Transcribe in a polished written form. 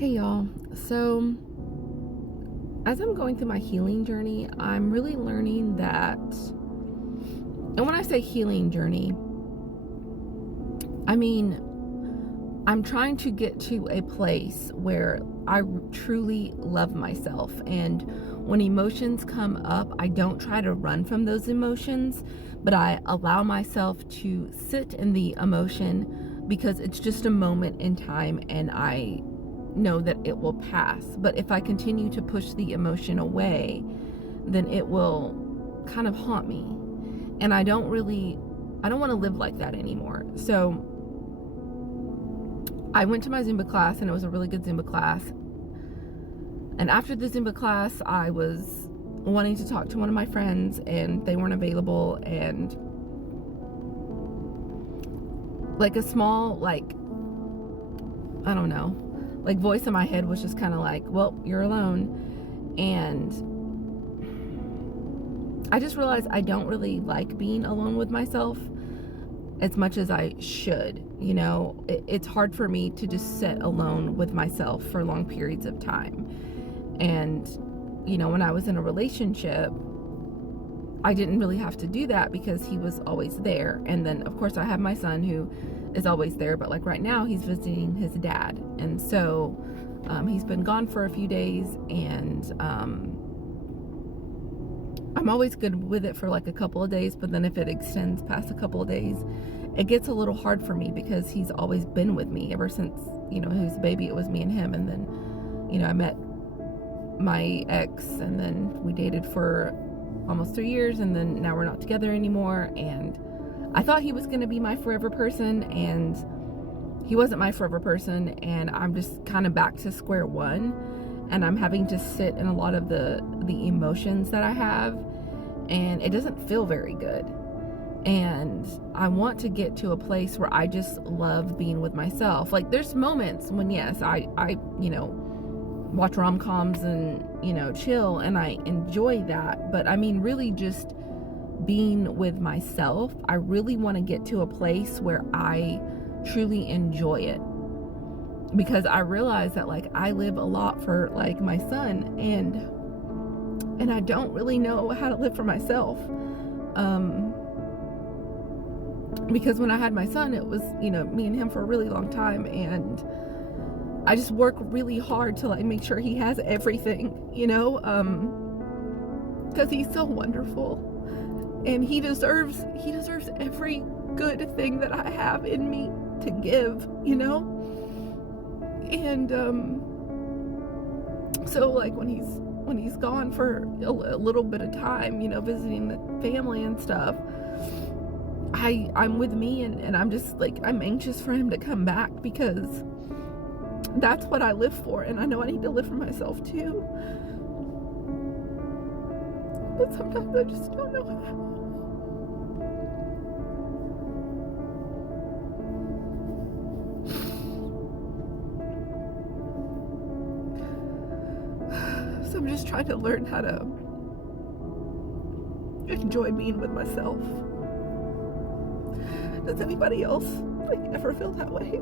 Hey y'all. So, as I'm going through my healing journey, I'm really learning that, and when I say healing journey, I mean, I'm trying to get to a place where I truly love myself. And when emotions come up, I don't try to run from those emotions, but I allow myself to sit in the emotion because it's just a moment in time and I know that it will pass. But if I continue to push the emotion away, then it will kind of haunt me. And I don't want to live like that anymore. So I went to my Zumba class, and it was a really good Zumba class. And after the Zumba class, I was wanting to talk to one of my friends, and they weren't available. And like a small, I don't know, voice in my head was just kind of like, well, you're alone. And I just realized I don't really like being alone with myself as much as I should. You know, it's hard for me to just sit alone with myself for long periods of time. And, you know, when I was in a relationship, I didn't really have to do that because he was always there. And then, of course, I have my son who is always there. But like right now, he's visiting his dad. And so he's been gone for a few days. And I'm always good with it for like a couple of days. But then if it extends past a couple of days, it gets a little hard for me because he's always been with me ever since, you know, he was a baby. It was me and him. And then, you know, I met my ex, and then we dated for almost 3 years, and then now we're not together anymore. And I thought he was going to be my forever person, and he wasn't my forever person. And I'm just kind of back to square one, and I'm having to sit in a lot of the emotions that I have, and it doesn't feel very good. And I want to get to a place where I just love being with myself. Like, there's moments when, yes, I you know, watch rom-coms and, you know, chill, and I enjoy that. But I mean, really just being with myself, I really want to get to a place where I truly enjoy it. Because I realize that, like, I live a lot for, like, my son, and I don't really know how to live for myself. Because when I had my son, it was, you know, me and him for a really long time, and I just work really hard to, like, make sure he has everything, you know, because he's so wonderful, and he deserves every good thing that I have in me to give, you know. And so, like, when he's gone for a little bit of time, you know, visiting the family and stuff, I'm with me, and I'm just like, I'm anxious for him to come back because that's what I live for, and I know I need to live for myself too. But sometimes I just don't know how. So I'm just trying to learn how to enjoy being with myself. Does anybody else, like, ever feel that way?